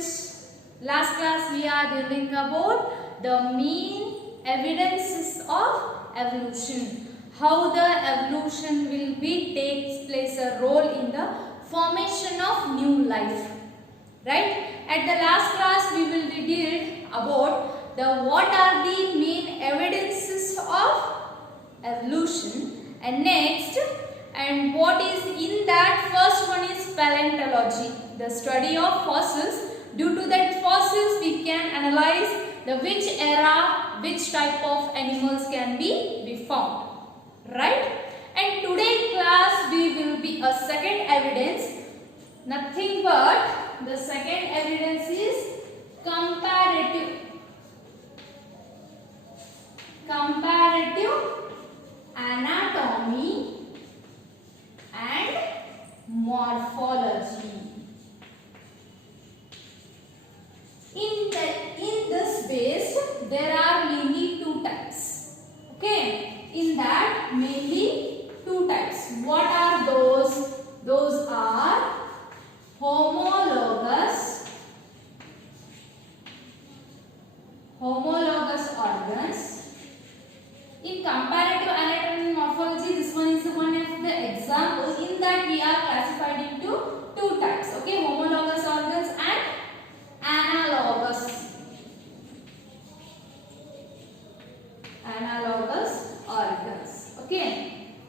students, last class we are dealing about the main evidences of evolution. How the evolution will be takes place a role in the formation of new life. Right? At the last class we will deal about the what are the main evidences of evolution, and next, and what is in that, first one is paleontology, the study of fossils. Due to that fossils we can analyze the which era, which type of animals can be found, right? And today class we will be a second evidence, nothing but the second evidence is comparative anatomy and morphology. In this base there are mainly two types. Okay, in that mainly two types. What are those? Those are homologous organs. In comparative anatomy and morphology, this one is one of the examples. In that we are classified into two types. Okay, homologous organs and analogous organs. Okay,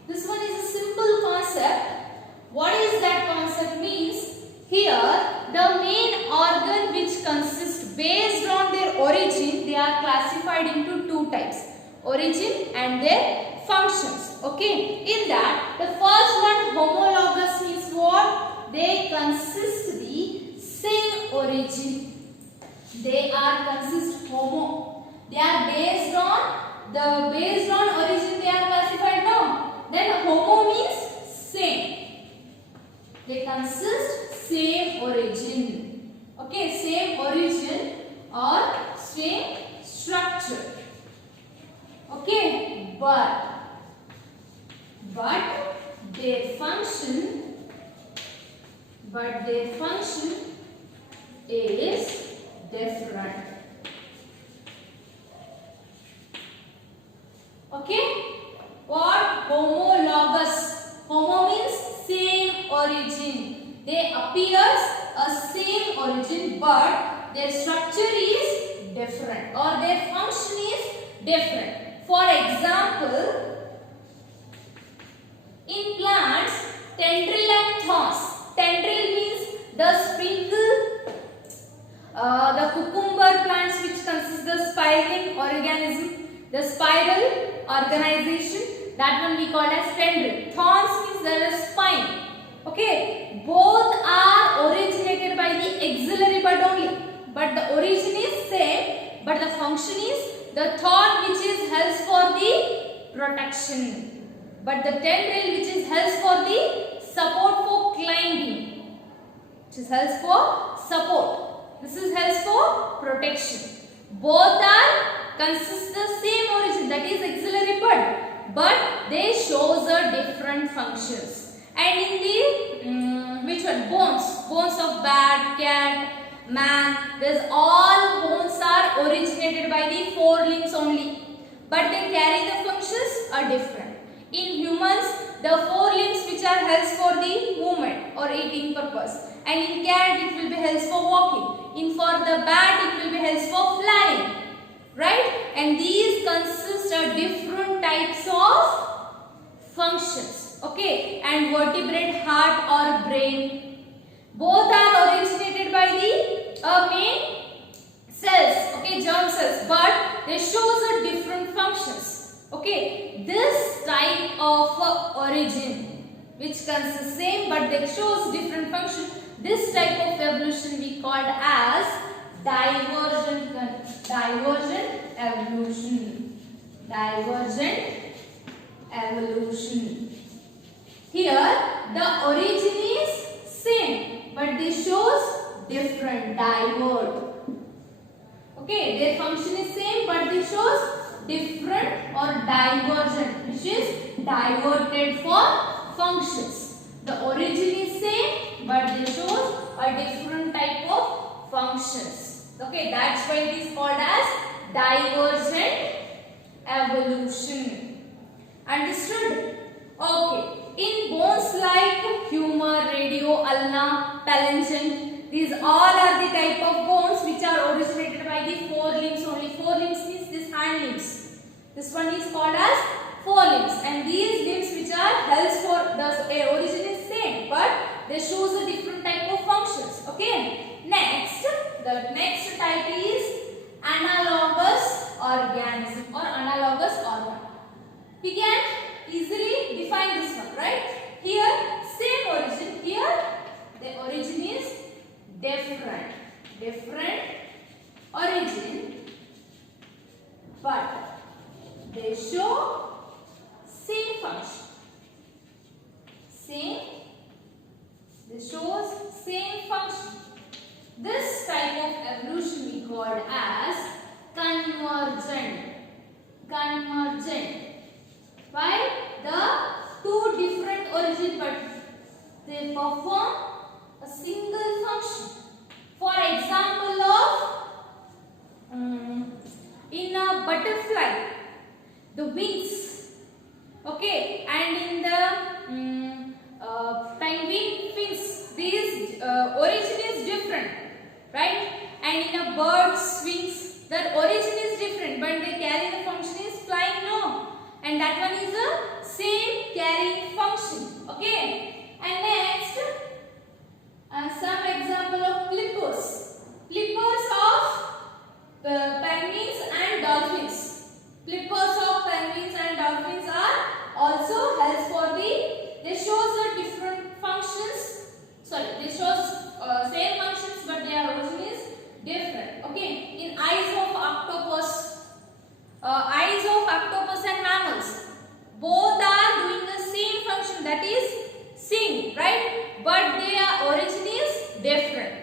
this one is a simple concept. What is that concept means? Here the main organ which consists based on their origin, they are classified into two types, origin and their functions. Okay, in that the first one, homologous, means what? They consist the same origin. They are consist homo. They are based on origin they are classified now. Then homo means same. They consist same origin. Okay, same origin or same structure. Okay, but their function is different. Okay, what? Homologous. Homo means same origin. They appears a same origin, but their structure is different or their function is different. For example, in plants, tendril and thorns. Tendril means the sprinkle, the cucumber plants which consist the spiraling organism, the spiral organization, that one we call as tendril. Thorns means there is spine. Okay, both are originated by the axillary bud only, but the origin is same, but the function is the thorn which is helps for the protection, but the tendril which is helps for the support for climbing, which is helps for support. This is helps for protection. Both are consist the same origin, that is axillary bud, but they shows a different functions. And in the which one? Bones of bat, cat, man, there's all bones are originated by the forelimbs only, but they carry the functions are different. In humans, the forelimbs which are helps for the movement or eating purpose, and in cat it will be helps for walking. In for the bat it will be helps for flying, right? And these consist of different types of functions. Okay, and vertebrate heart or brain, both are originated by the main cells, okay, germ cells, but they shows a different functions. Okay, this type of origin which consists same but they shows different function, this type of evolution we called as divergent evolution. Here the origin is same but they shows different, diverge. Okay, their function is same but they shows different or divergent, which is diverted for functions. The origin is same but they shows a different type of functions. Okay, that's why it is called as divergent evolution. Understood? Okay. In bones like humor, radio, ulna, palangeon, these all are the type of bones which are originated by the four limbs only. Four limbs means this hand limbs. This one is called as four limbs, and these limbs which are held for the origin is same, but they shows a different type of functions. Okay. Next, the next type is analogous organism or analogous organ. We can easily define this one, right? Here, same origin. Here, the origin is different. Different origin, but they show same function. Same. This shows same function. This type of evolution we called as convergent. Convergent. Why? The two different origin, but they perform a single function. For example of in a butterfly, the wings, okay, and in the penguin fins, these origin is different, right? And in a bird's wings, the origin is different, but they carry the function is flying, no. And that one is the same carrying function. Okay. And next, some example of flippers. Flippers of penguins and dolphins. Flippers of penguins and dolphins are also held for the. They shows the different functions. Sorry, they shows same functions, but their origin is different. Okay. In eyes of octopus. Eyes of octopus and mammals, both are doing the same function, that is seeing, right? But their origin is different.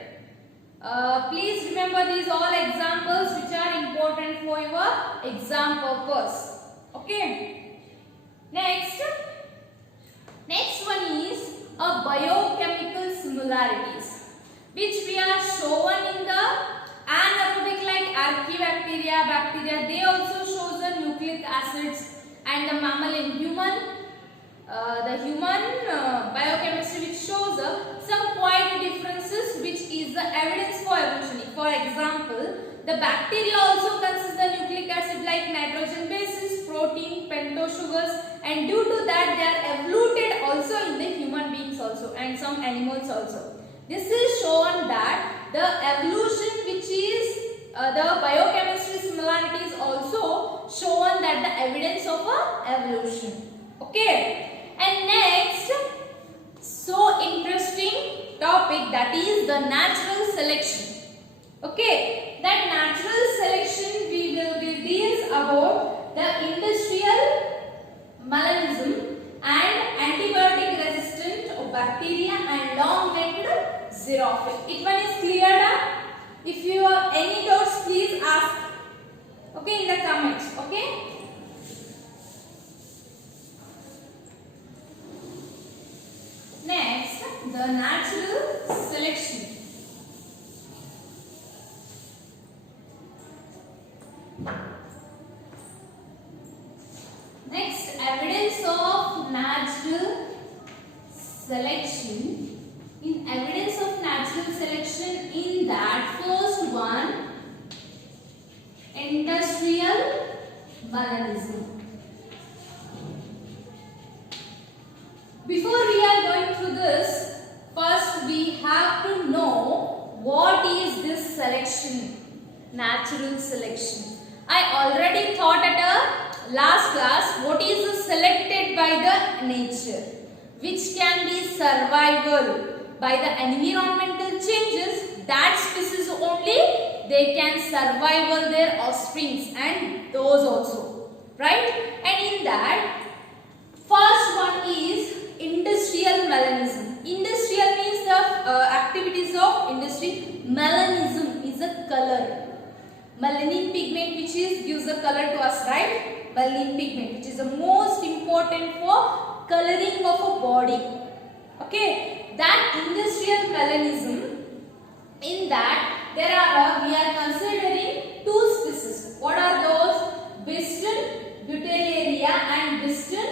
Please remember these all examples which are important for your exam purpose. Okay. Next one is a biochemical similarities, which we are shown in the anaerobic like archaebacteria, bacteria. They also shows the nucleic acids, and the mammal in human, the human biochemistry which shows some quite differences, which is the evidence for evolution. For example, the bacteria also consists the nucleic acid like nitrogen bases, protein, pentosugars, and due to that they are evoluted also in the human beings also and some animals also. This is shown that the evolution which is the biochemistry similarity is also shown that the evidence of evolution. Okay. And next, so interesting topic, that is the natural selection. Okay. That natural selection we will deals about the industrial melanism and antibiotic resistant of bacteria and long-necked xerophil. It one is cleared up. If you have any doubts, please ask. Okay, in the comments. Okay. Next, the natural selection. Next, evidence of natural selection. In evidence of natural selection, in that first one, industrial melanism. Before we are going through this, first we have to know what is this selection, natural selection. I already taught at a last class what is selected by the nature, which can be survival by the environmental changes. That species only they can survival their offsprings and those also, right? And in that first one is industrial melanism. Industrial means the activities of industry. Melanism is a color. Melanin pigment which is gives a color to us, right? Melanin pigment which is the most important for coloring of a body. Okay, that industrial melanism, in that we are considering two species. What are those? Biston butyllaria and Biston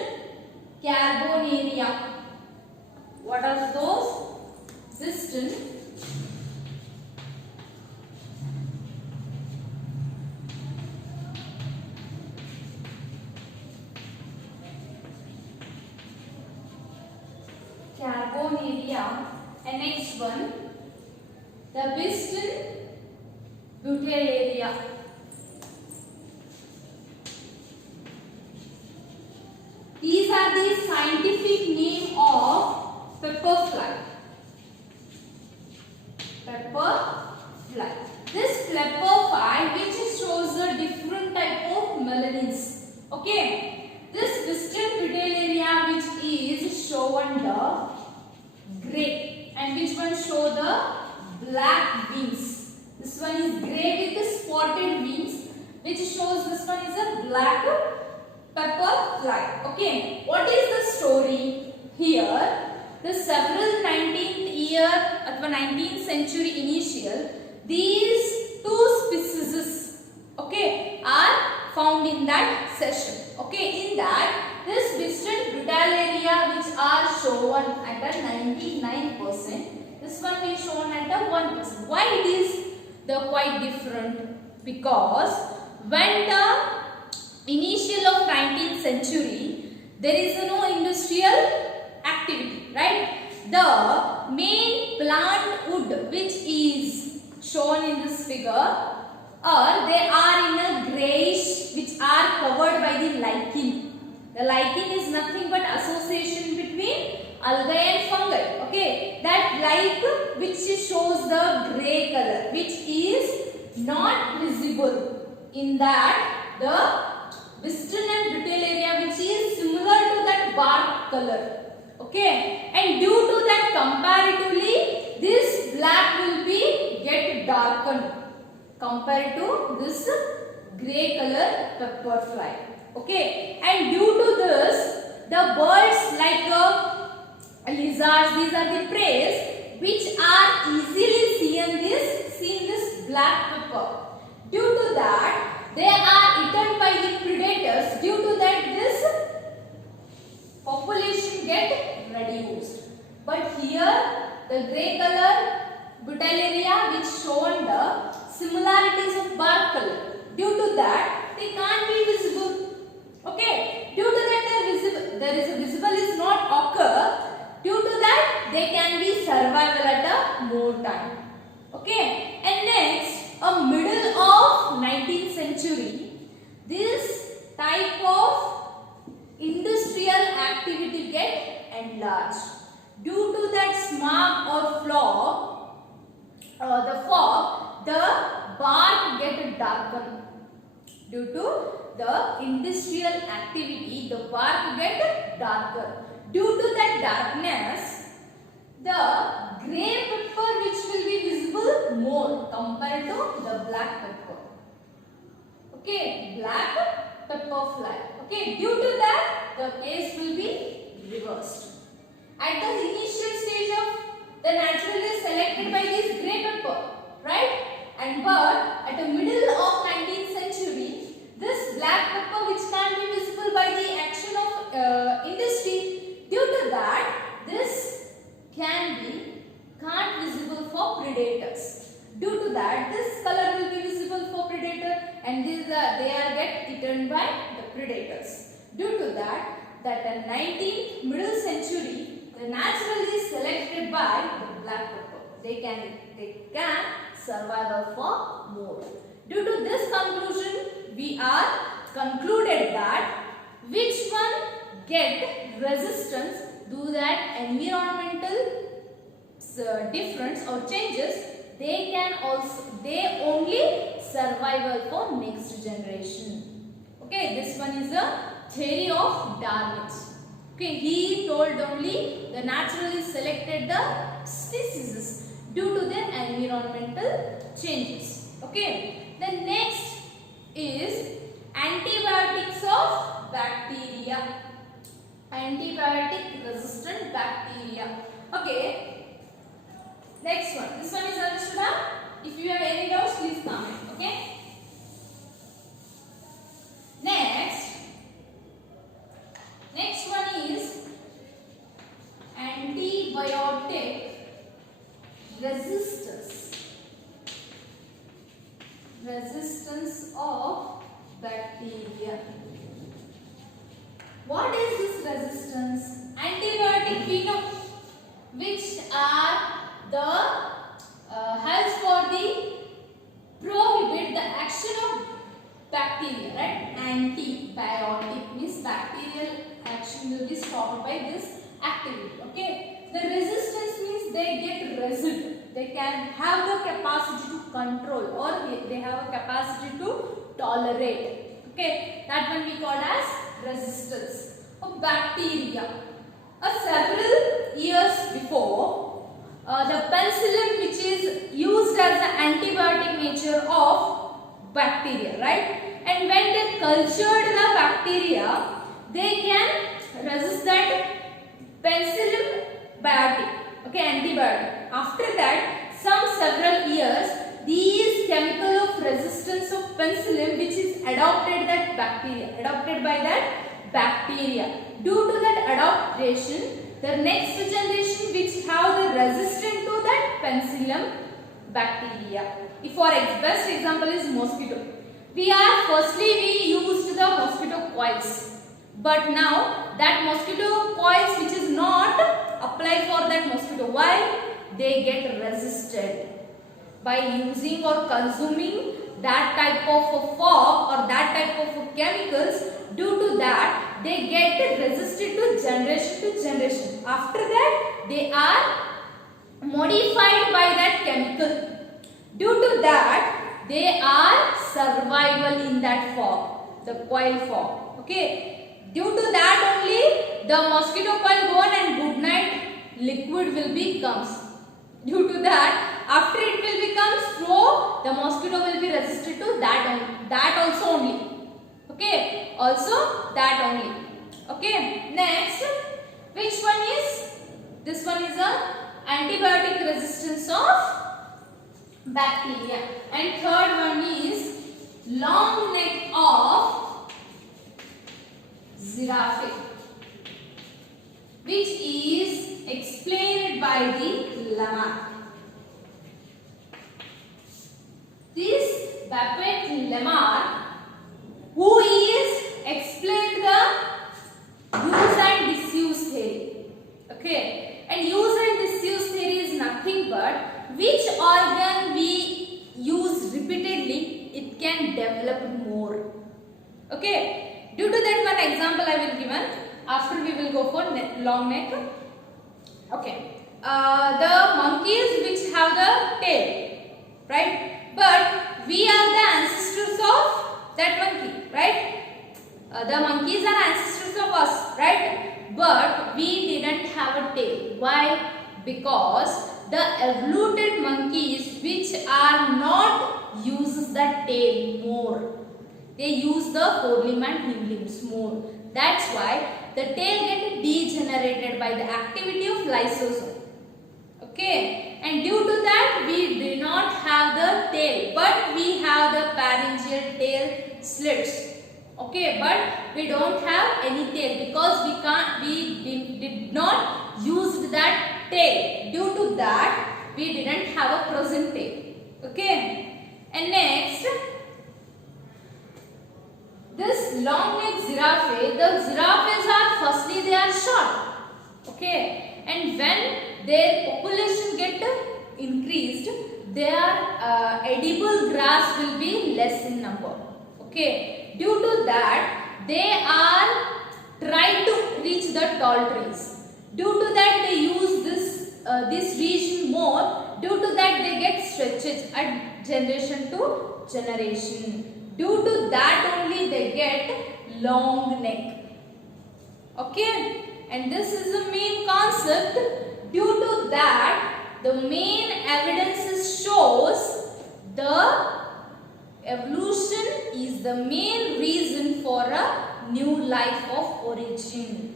carbonaria. What are those? Biston carbonaria, and next one, the Biston butyllaria. These are the scientific name of pepperfly. Pepperfly. This pepperfly which shows a different type of melanins. Okay. This Biston butyllaria which is shown the grey, and which one show the black wings. This one is grey with the spotted wings, which shows this one is a black pepperfly. Okay, what is the story here? The several 19th year or 19th century initial, these two species, okay, are found in that session. Okay, in that this Biston butyllaria which are shown at a 99%, this one will shown at a 1%. Why it is the quite different? Because when the initial of 19th century, there is no industrial activity, right? The main plant wood which is shown in this figure, or they are in a grayish, which are covered by the lichen. The lichen is nothing but association between algae and fungi. Okay, that like which shows the grey color, which is not visible in that the Biston and butyllaria, which is similar to that bark color. Okay, and due to that comparatively, this black will be get darkened compared to this grey color pepperfly. Okay, and due to this, the birds like lizards, these are the prey which are easily seen this black pepper. Due to that, they are eaten by the predators. Due to that, this population get reduced. But here, the grey color butyllaria which shown the similarities of bark color. Due to that, they can't be visible. Okay. Due to that, there is a visible is not occur. Due to that, they can be survival at a more time. Okay. And next, a middle of 19th century, this type of industrial activity get enlarged. Due to that smog or fog, the bark get darkened. Due to the industrial activity, the bark get darker. Due to that darkness, the grey pepper which will be visible more compared to the black pepper. Okay, black pepper fly. Okay, due to that, the case will be reversed. At the initial stage of the naturally selected by this grey pepper, right? And but at the middle of 19th century, this black pepper which can be visible by the action of industry, due to that, this can't visible for predators. Due to that, this color will be visible for predator, and they are get eaten by the predators. Due to that, the 19th middle century, the naturally selected by the black pepper. They can survive for more. Due to this conclusion, we are concluded that which one get resistance to that environmental difference or changes, they only survival for next generation. Okay, this one is a theory of Darwin's. Okay, he told only the naturally selected the species due to their environmental changes. Okay, the next is antibiotics of bacteria. Antibiotic resistant bacteria. Okay, next one. This one is understood. If you have any Resistance of bacteria. What is this resistance? Antibiotic we know, which are the helps for the prohibit the action of bacteria, right? Antibiotic means bacterial action will be stopped by this activity. Okay. The resistance means they get result. They can have the capacity to control, or they have a capacity to tolerate. Okay. That one we call as resistance of bacteria. Several years before, the penicillin, which is used as the antibiotic nature of bacteria, right? And when they cultured the bacteria, they can resist that penicillin biotic, okay, antibiotic. After that, several years, these chemical of resistance of penicillin, which is adopted by that bacteria. Due to that adaptation, the next generation which have the resistant to that penicillium bacteria. If for best example is mosquito. We used the mosquito coils, but now that mosquito coils which is not applied for that mosquito. Why? They get resisted by using or consuming that type of a fog or that type of chemicals. Due to that, they get resisted to generation. After that, they are modified by that chemical. Due to that, they are survival in that fog, the coil fog. Okay. Due to that only, the mosquito coil gone and good night liquid will be comes. Due to that, after it will become straw, the mosquito will be resisted to that also only. Okay, also that only. Okay, next, which one is? This one is a antibiotic resistance of bacteria, and third one is long neck of giraffe, which is explained by the Lamarck. This Lamarck, who is explained the use and disuse theory. Okay, and use and disuse theory is nothing but which organ we use repeatedly, it can develop more. Okay, due to that one example I will given. After we will go for long neck. Okay, the monkeys which have the tail, right? But we are the ancestors of that monkey, right? The monkeys are ancestors of us, right? But we didn't have a tail. Why? Because the evoluted monkeys which are not uses the tail more. They use the forelimb and hind limbs more. That's why the tail gets degenerated by the activity of lysosome. Okay, and due to that we do not have the tail, but we have the pharyngeal tail slits. Okay, but we don't have any tail because we did not use that tail. Due to that we didn't have a present tail. Okay, and next, this long neck giraffe, the giraffes are firstly they are short. Okay, and when their population get increased, their edible grass will be less in number. Okay, due to that they are try to reach the tall trees. Due to that they use this region more. Due to that they get stretches at generation to generation. Due to that only they get long neck. Okay, and this is the main concept. Due to that, the main evidences shows the evolution is the main reason for a new life of origin.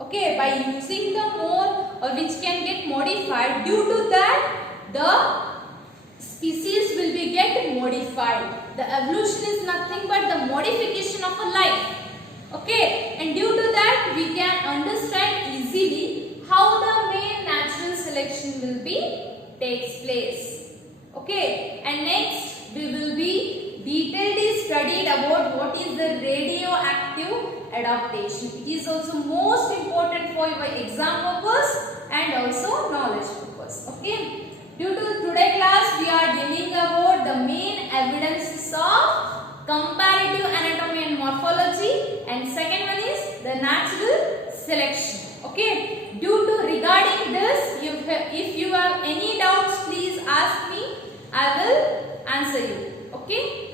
Okay, by using the more or which can get modified, due to that the species will be get modified. The evolution is nothing but the modification of a life. Okay, and due to that we can understand easily how the main natural selection will be takes place. Okay, and next we will be Detailedly studied about what is the radioactive adaptation. It is also most important for your exam purpose and also knowledge purpose. Okay. Due to today class, we are dealing about the main evidences of comparative anatomy and morphology, and second one is the natural selection. Okay. Due to regarding this, if you have any doubts, please ask me. I will answer you. Okay.